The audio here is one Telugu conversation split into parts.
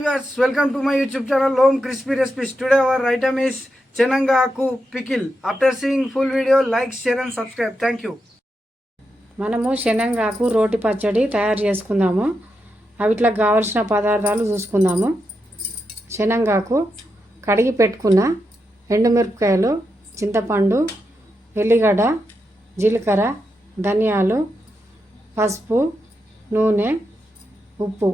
Viewers, welcome to my YouTube channel Home Crispy Recipes. Today our item is Chenanga Aku pickle. After seeing full video, like, share and subscribe. Thank you. మనము శనగకు రోటి పచ్చడి తయారు చేసుకుందాము. అవిట్లా కావాల్సిన పదార్థాలు చూసుకుందాము. శనగకు కడిగి పెట్టుకున్న ఎండుమిరపకాయలు, చింతపండు, ఎల్లిగడ్డ, జీలకర్ర, ధనియాలు, పసుపు, నూనె, ఉప్పు.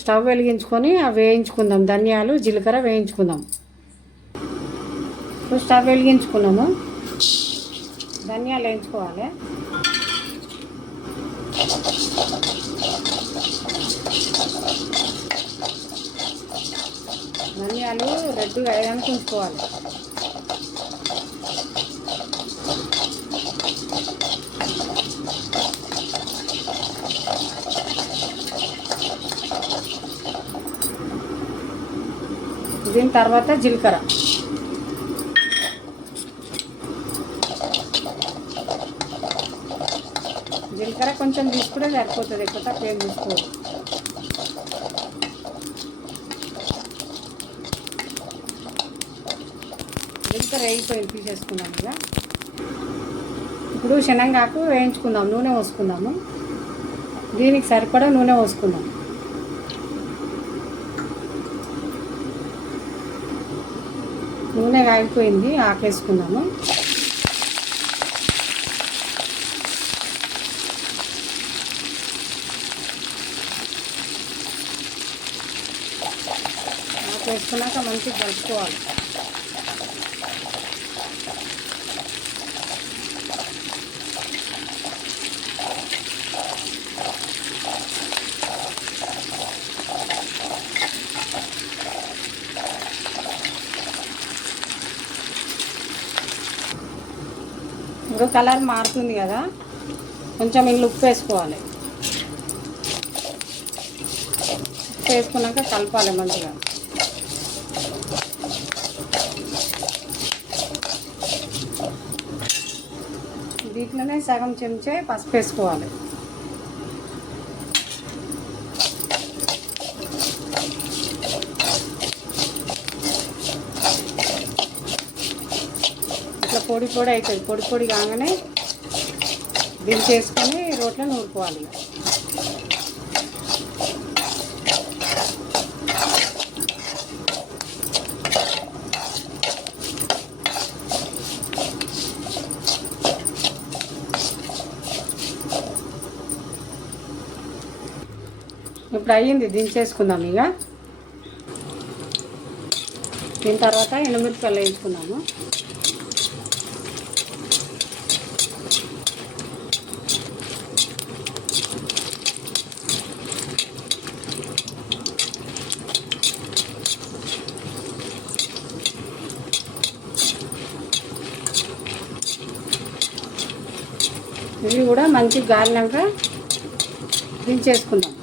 స్టవ్ వెలిగించుకొని అవి వేయించుకుందాం. ధనియాలు, జీలకర్ర వేయించుకుందాం. ఇప్పుడు స్టవ్ వెలిగించుకున్నాము. ధనియాలు వేయించుకోవాలి. ధనియాలు రెడ్గా వేయడానికి ఉంచుకోవాలి. దీని తర్వాత జీలకర్ర, జీలకర్ర కొంచెం తీసుకుంటే సరిపోతుంది, ఎక్కువ తక్కువ ఏం తీసుకోవాలి. జీలకర్ర వేగిపోయింది, తీసేసుకుందాం. ఇక ఇప్పుడు శనగకు వేయించుకుందాం. నూనె పోసుకుందాము. దీనికి సరిపడా నూనె పోసుకుందాం. నూనె కాగిపోయింది, ఆకేసుకుందాము. ఆకేసుకున్నాక మంచిగా కలుపుకోవాలి. ఇంకా కలర్ మారుతుంది కదా, కొంచెం ఇందులో ఉప్పు వేసుకోవాలి. ఉప్పు వేసుకున్నాక కలపాలి మంచిగా. దీంట్లోనే సగం చెంచా పసుపు వేసుకోవాలి. పొడి పొడి అవుతుంది. పొడి పొడి కాగానే దించేసుకొని రోట్లో నూరుకోవాలి. ఇప్పుడు అయ్యింది, దించేసుకుందాం. ఇక దీని తర్వాత ఎండుమిరపకాయలు వేయించుకుందాము. ఇవి కూడా మంచిగా గాలినాక దించేసుకుందాం.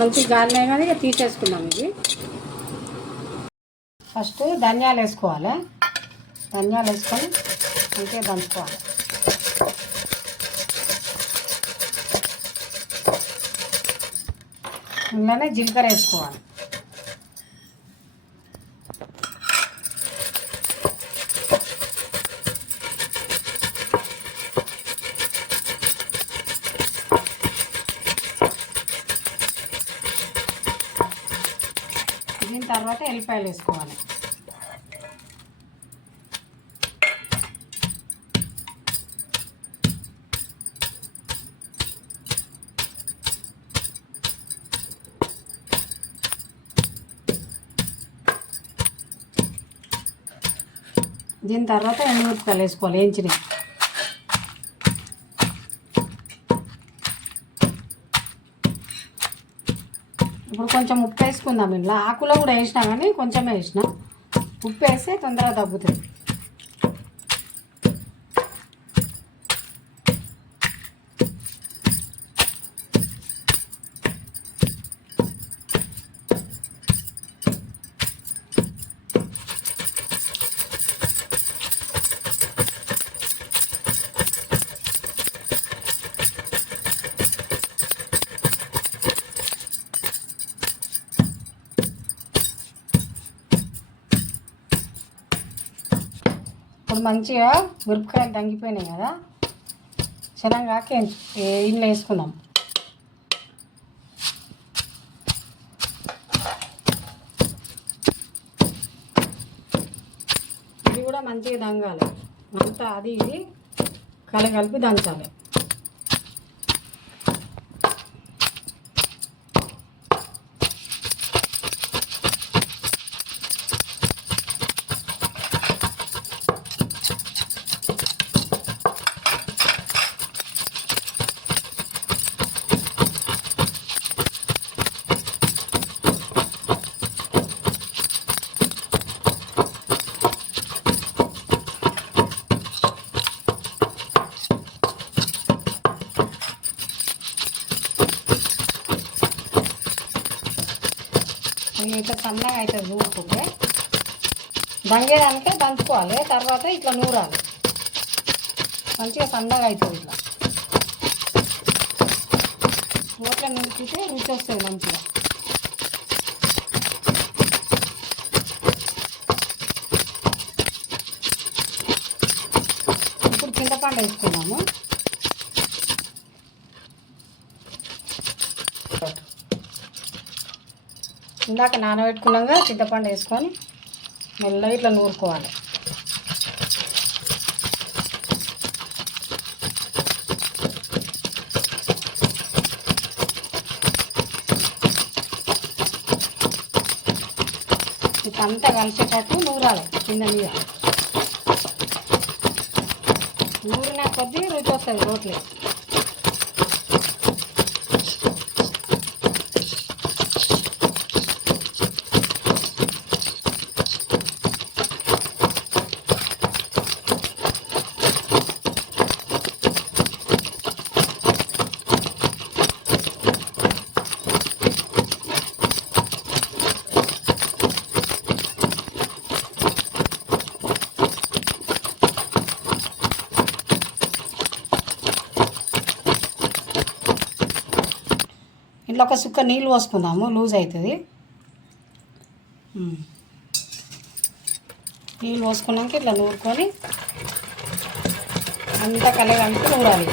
మంచిగా గాలినాయి కానీ ఇక తీసేసుకుందాం. ఇవి ఫస్ట్ ధనియాలు వేసుకోవాలి. ధనియాలు వేసుకొని మంచిగా దంచుకోవాలి. ఇందులోనే జీలకర్ర వేసుకోవాలి. దీని తర్వాత ఎల్లిపాయలు వేసుకోవాలి. దీని తర్వాత ఎండుమిరపకాయలు వేసుకోవాలి, వేయించినవి. ఇప్పుడు కొంచెం ఉప్పు వేసుకుందాం. ఇంట్లో ఆకులో కూడా వేసినా కానీ కొంచెమే వేసిన. ఉప్పు వేస్తే తొందరగా తగ్గుతుంది. మంచిగా మిరపకాయలు దంగిపోయినాయి కదా, శనగాకి ఇంట్లో వేసుకుందాం. ఇది కూడా మంచిగా దంగాలి, అంతా అది ఇది కలిపి దంచాలి. ఇట్లా సన్నగా అవుతుంది నూరుకుంటే, దంగేదానికే దంచుకోవాలి, తర్వాత ఇట్లా నూరాలి, మంచిగా సన్నగా అవుతుంది. ఇట్లా రోట్లో నూరితే రుచి వస్తుంది మంచిగా. ఇప్పుడు చింతపండు వేసుకున్నాము. ఇందాక నానబెట్టుకున్నాక చింతపండు వేసుకొని మెల్లగా ఇట్లా నూరుకోవాలి. ఇదంతా కలిసేటట్టు నూరాలి కింద మీద. నూరిన కొద్దీ రుచి వస్తుంది రోట్లో. ఇంట్లో ఒక సుక్క నీళ్ళు పోసుకుందాము, లూజ్ అవుతుంది. నీళ్ళు పోసుకున్నాక ఇట్లా నూరుకొని అంతా కలిపి నూరాలి.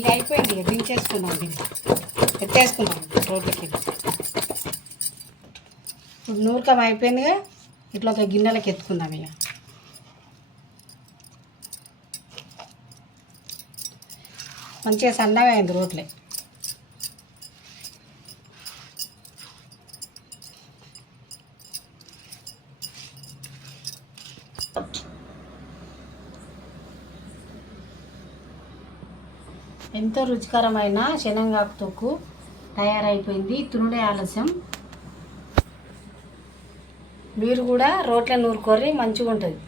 ఇక అయిపోయింది, ఇక దించేసుకున్నాం, దీన్ని ఎత్తేసుకున్నాం రోడ్లకి. ఇప్పుడు నూరకం అయిపోయిందిగా, ఇట్లా ఒక గిన్నెలకి ఎత్తుకుందాం. ఇక మంచిగా సన్నగా అయింది రోట్లే. ఎంతో రుచికరమైన శనగకాకు తొక్కు తయారైపోయింది. తినుడే ఆలస్యం. మీరు కూడా రోట్లో నూరుకోర్రి, మంచిగా ఉంటుంది.